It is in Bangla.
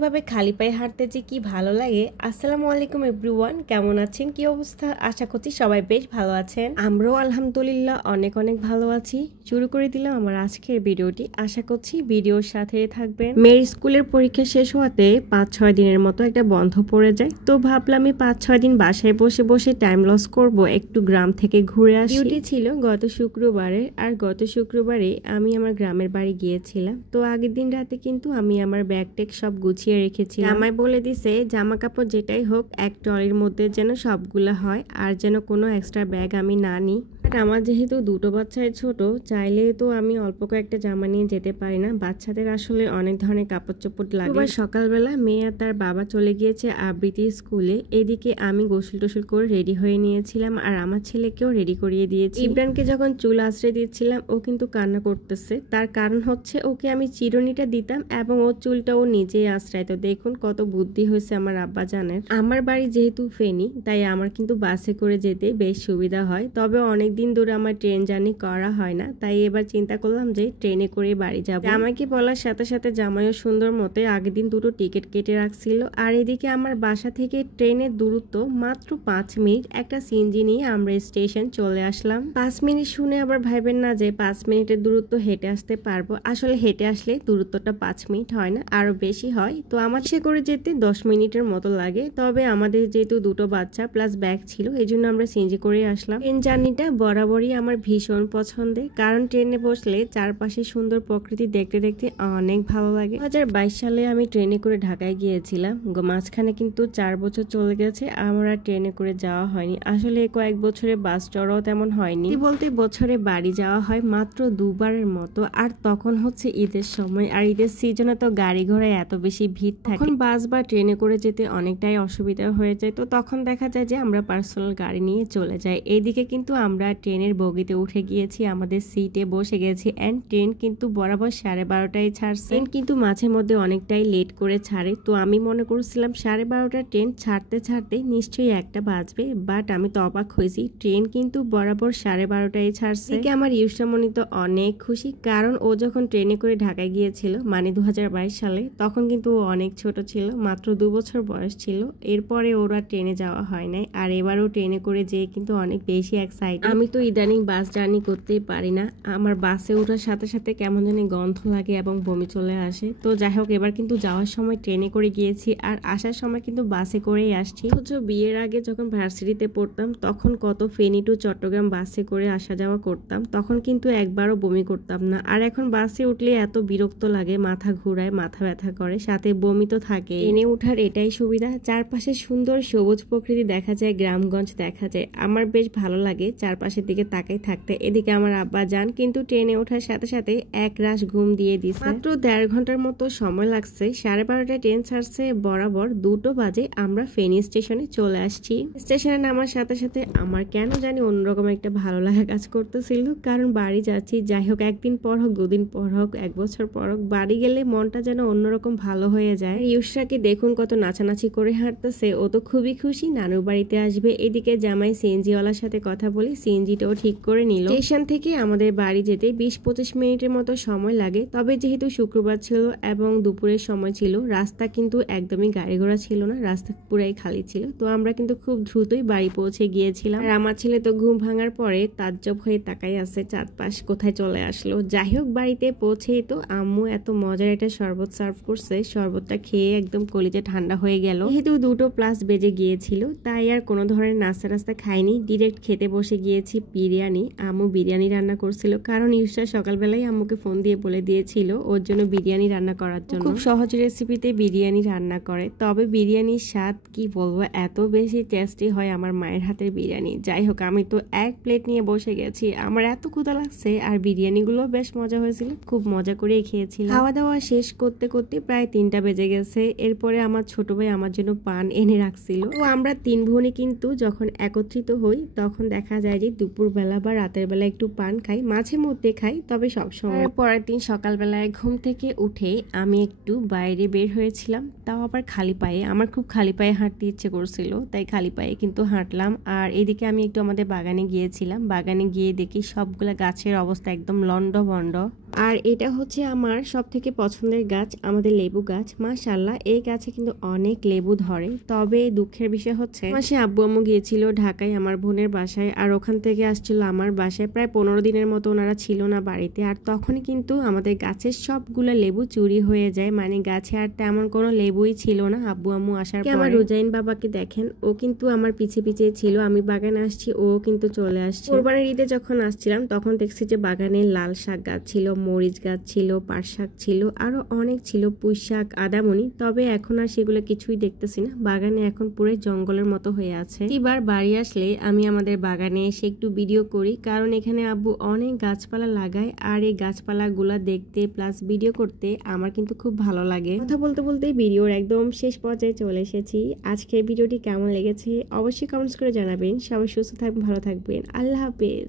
এভাবে খালি পায়ে হাঁটতে যে কি ভালো লাগে। আসসালামু আলাইকুম এভরিওয়ান, কেমন আছেন, কি অবস্থা? আশা করছি সবাই বেশ ভালো আছেন। আমরাও আলহামদুলিল্লাহ অনেক অনেক ভালো আছি। শুরু করে দিলাম আমার আজকের ভিডিওটি। আশা করছি ভিডিওর সাথে থাকবেন। মেয়ের স্কুলের পরীক্ষা শেষ হওয়াতে 5-6 দিনের মতো একটা বন্ধ পড়ে যায়, তো ভাবলাম আমি 5-6 দিন বাসায় বসে বসে টাইম লস করব, একটু গ্রাম থেকে ঘুরে আসি। ডিউটি ছিল গত শুক্রবারে, আর গত শুক্রবারে আমি আমার গ্রামের বাড়ি গিয়েছিলাম। তো আগের দিন রাতে কিন্তু আমি আমার ব্যাগ টেক সব গুছিয়ে রেখেছি। আমায় বলে দিছে জামা কাপড় যেটাই হোক এক ট্রলির মধ্যে যেন সবগুলা হয়, আর যেন কোনো এক্সট্রা ব্যাগ আমি না নিই। আমার যেহেতু দুটো বাচ্চাই ছোট, চাইলে তো আমি অল্প কয়েকটা জামা নিয়ে যেতে পারি না। বাচ্চাদের আসলে অনেক ধরনের কাপড় চোপড় লাগে। সকালবেলা মেয়ে আর তার বাবা চলে গিয়েছে আবৃত্তি স্কুলে, এদিকে আমি গোসল টোসল করে রেডি হয়ে নিয়েছিলাম, আর আমার ছেলেকেও রেডি করিয়ে দিয়েছি। ইব্রানকে যখন চুল আশ্রয় দিচ্ছিলাম ও কিন্তু কান্না করতেছে, তার কারণ হচ্ছে ওকে আমি চিরুনিটা দিতাম এবং ওর চুলটা ও নিজেই আশ্রয়। তো দেখুন কত বুদ্ধি হয়েছে আমার আব্বা জানের। আমার বাড়ি যেহেতু ফেনী, তাই আমার কিন্তু বাসে করে যেতে বেশ সুবিধা হয়। তবে অনেক দিন ধরে আমার ট্রেন জার্নি করা হয় না, তাই এবার চিন্তা করলাম যে ট্রেনে করে বাড়ি যাবো। আমাকে বলার সাথে সাথে জামাইও সুন্দর মতো আগের দিন দুটো টিকিট কেটে রাখছিল। আর এদিকে আমার বাসা থেকে ট্রেনের দূরত্ব মাত্র 5 মিনিট। একটা সিএনজি নিয়ে আমরা স্টেশন চলে আসলাম। 5 মিনিট শুনে আবার ভাইবেন না যে 5 মিনিটের দূরত্ব হেঁটে আসতে পারবো। আসলে হেঁটে আসলে দূরত্বটা 5 মিনিট হয় না, আরো বেশি হয়। তো আমার সে করে যেতে 10 মিনিটের মতো লাগে। তবে আমাদের যেহেতু দুটো বাচ্চা প্লাস ব্যাগ ছিল, এই জন্য আমরা সিএনজি করে আসলাম। ট্রেন জার্নিটা বরাবরই আমার ভীষণ পছন্দের, কারণ ট্রেনে বসলে চারপাশে সুন্দর প্রকৃতি দেখতে দেখতে অনেক ভালো লাগে। 2022 সালে আমি ট্রেনে করে ঢাকায় গিয়েছিলাম। মাঝখানে কিন্তু 4 বছর চলে গেছে, আমার আর ট্রেনে করে যাওয়া হয়নি। আসলে কয়েক বছরে বাস চড়াও তেমন হয়নি। বলতে বছরে বাড়ি যাওয়া হয় মাত্র 2বারের মতো, আর তখন হচ্ছে ঈদের সময়। আর ঈদের সিজনে তো গাড়ি ঘোড়ায় এত বেশি ভিড় থাকে, তখন বাস বা ট্রেনে করে যেতে অনেকটাই অসুবিধা হয়ে যায়। তো তখন দেখা যায় যে আমরা পার্সোনাল গাড়ি নিয়ে চলে যাই। এইদিকে কিন্তু আমরা ট্রেনের বগিতে উঠে গিয়েছি, আমাদের সিটে বসে গেছি। এন্ড ট্রেন কিন্তু বরাবর 12:30টায় ছাড়ছে। ট্রেন কিন্তু মাঝে মধ্যে অনেকটাই লেট করে ছাড়ে, তো আমি মনে করছিলাম 12:30টার ট্রেন ছাড়তে ছাড়তে নিশ্চয়ই 1টা বাজবে, বাট আমি তো অবাক হয়েছি, ট্রেন কিন্তু বরাবর 12:30টায় ছাড়ছে। এদিকে আমার ইউসামনি তো অনেক খুশি, কারণ ও যখন ট্রেনে করে ঢাকায় গিয়েছিল মানে 2022 সালে, তখন কিন্তু ও অনেক ছোট ছিল, মাত্র 2 বছর বয়স ছিল। এরপরে ওরা ট্রেনে যাওয়া হয় নাই, আর এবারও ট্রেনে করে যেয়ে কিন্তু অনেক বেশি এক্সাইটেড। আমি তো ইদানিং বাস জার্নি করতেই পারি না, আমার বাসে ওঠার সাথে সাথে কেমন জানি গন্ধ লাগে এবং বমি চলে আসে। তো যাই হোক, এবার কিন্তু যাওয়ার সময় ট্রেনে করে গিয়েছি, আর আসার সময় কিন্তু বাসে করেই আসছি। বিয়ের আগে যখন ভার্সিটিতে পড়তাম, তখন কত ফেনী টু চট্টগ্রাম বাসে করে আসা যাওয়া করতাম, তখন কিন্তু একবারও বমি করতাম না। আর এখন বাসে উঠলে এত বিরক্ত লাগে, মাথা ঘুরায়, মাথা ব্যথা করে, সাথে বমি তো থাকে। ট্রেনে উঠার এটাই সুবিধা, চারপাশে সুন্দর সবুজ প্রকৃতি দেখা যায়, গ্রামগঞ্জ দেখা যায়। আমার বেশ ভালো লাগে চারপাশের দিকে তাকাই থাকতে। এদিকে আমার আব্বা যান কিন্তু ট্রেনে ওঠার সাথে সাথে এক রাশ ঘুম দিয়ে দিছে। মাত্র 1.5 ঘন্টার মতো সময় লাগছে। 12:30টায় ট্রেন ছাড়ছে, বরাবর 2টো বাজে আমরা ফেনী স্টেশনে চলে আসছি। স্টেশনে নামার সাথে সাথে আমার কেন জানি অন্যরকম একটা ভালো লাগা কাজ করতেছিল, কারণ বাড়ি যাচ্ছি। যাই হোক, একদিন পর হোক, 2 দিন পর হোক, 1 বছর পর হোক, বাড়ি গেলে মনটা যেন অন্যরকম ভালো হয়ে যায়। ইউসরাকে দেখুন কত নাচানাচি করে হাঁটতেছে, ও তো খুবই খুশি নানুর বাড়িতে আসবে। এদিকে জামাই সিএনজিওয়ালার সাথে কথা বলে সিএনজিটাও ঠিক করে নিল। স্টেশন থেকে আমাদের বাড়ি যেতে 20-25 মিনিটের মতো সময় লাগে। তবে যেহেতু শুক্রবার ছিল এবং দুপুরের সময় ছিল, রাস্তা কিন্তু একদমই গাড়ি ঘোড়া ছিল না, রাস্তা পুরাই খালি ছিল। তো আমরা কিন্তু খুব দ্রুতই বাড়ি পৌঁছে গিয়েছিলাম। আর আমার ছেলে তো ঘুম ভাঙার পরে তাজ্জব হয়ে তাকাই আছে, চারপাশ কোথায় চলে আসলো। যাই হোক, বাড়িতে পৌঁছেই তো আম্মু এত মজার একটা শরবত সার্ভ করছে, শরবতটা খেয়ে একদম কলিজা ঠান্ডা হয়ে গেল। যেহেতু 2:00+ বেজে গিয়েছিল, তাই আর কোনো ধরনের নাস্তা রাস্তা খাইনি, ডিরেক্ট খেতে বসে গিয়েছি বিরিয়ানি। আম্মু বিরিয়ানি রান্না করছিল, কারণ ইউসা সকালবেলায় আম্মুকে ফোন দিয়ে বলে দিয়েছিল ওর জন্য বিরিয়ানি রান্না করার জন্য। খুব সহজ রেসিপিতে বিরিয়ানি রান্না করে, তবে বিরিয়ানির স্বাদ কি বলবো, এত বেশি টেস্টি হয় আমার মায়ের হাতের বিরিয়ানি। যাই হোক, আমি তো 1 প্লেট নিয়ে বসে গেছি, আমার এত ক্ষুধা লাগছে। আর বিরিয়ানিগুলো বেশ মজা হয়েছিল, খুব মজা করে খেয়েছিলাম। খাওয়া দাওয়া শেষ করতে করতে প্রায় 3টা বেজে গেছে। এরপরে আমার ছোট ভাই আমার জন্য পান এনে রাখছিল। তো আমরা 3 বোনে কিন্তু যখন একত্রিত হই, তখন দেখা যায় যে দুপুরবেলা বা রাতের বেলা একটু পান খাই, মাঝে মধ্যে খাই, তবে সবসময়। পরের দিন সকালবেলায় ঘুম থেকে উঠে আমি একটু বাইরে বের হয়েছিলাম, তাও আবার খালি পায়ে। আমার খুব খালি পায়ে হাঁটতে ইচ্ছে করছিল, তাই খালি পায়ে কিন্তু হাঁটলাম। আর এদিকে আমি একটু আমাদের বাগানে গিয়েছিলাম, বাগানে গিয়ে দেখি সবগুলা গাছের অবস্থা একদম লন্ডভন্ড। আর এটা হচ্ছে আমার সব থেকে পছন্দের গাছ, আমাদের লেবু গাছ। মাশাআল্লাহ, এই গাছে কিন্তু অনেক লেবু ধরে। তবে দুঃখের বিষয় হচ্ছে মাসে আব্বু আম্মু গিয়েছিল ঢাকায় আমার বোনের বাসায়, আর ওখান থেকে আসছিল আমার বাসায়। প্রায় 15 দিনের মতো ওনারা ছিল না বাড়িতে। আর তখনই কিন্তু আমাদের গাছের সবগুলো লেবু চুরি হয়ে যায়, মানে গাছে আর তেমন কোনো লেবুই ছিল না আব্বু আম্মু আসার পর। আমার রোজাইন বাবাকে দেখেন, ও কিন্তু আমার পিছে পিছে ছিল, আমি বাগানে আসছি ও কিন্তু চলে আসছে। কোরবানির ঈদে যখন আসছিলাম তখন দেখছি যে বাগানে লাল শাক গাছ ছিল, মরিচ গাছ ছিল, পাট শাক ছিল, আরো অনেক ছিল, পুঁই শাক, আদামনি। তবে এখন আর সেগুলো কিছুই দেখতেছি না, বাগানে এখন পুরো জঙ্গলের মতো হয়ে আছে। এবার বাড়ি আসলে আমি আমাদের বাগানে এসে একটু ভিডিও করি, কারণ এখানে আব্বু অনেক গাছপালা লাগায়। আর এই গাছপালাগুলা দেখতে প্লাস ভিডিও করতে আমার কিন্তু খুব ভালো লাগে। কথা বলতে বলতে ভিডিওর একদম শেষ পর্যায়ে চলে এসেছি। আজকের ভিডিওটি কেমন লেগেছে অবশ্যই কমেন্টস করে জানাবেন। সবাই সুস্থ থাকবেন, ভালো থাকবেন। আল্লাহ হাফেজ।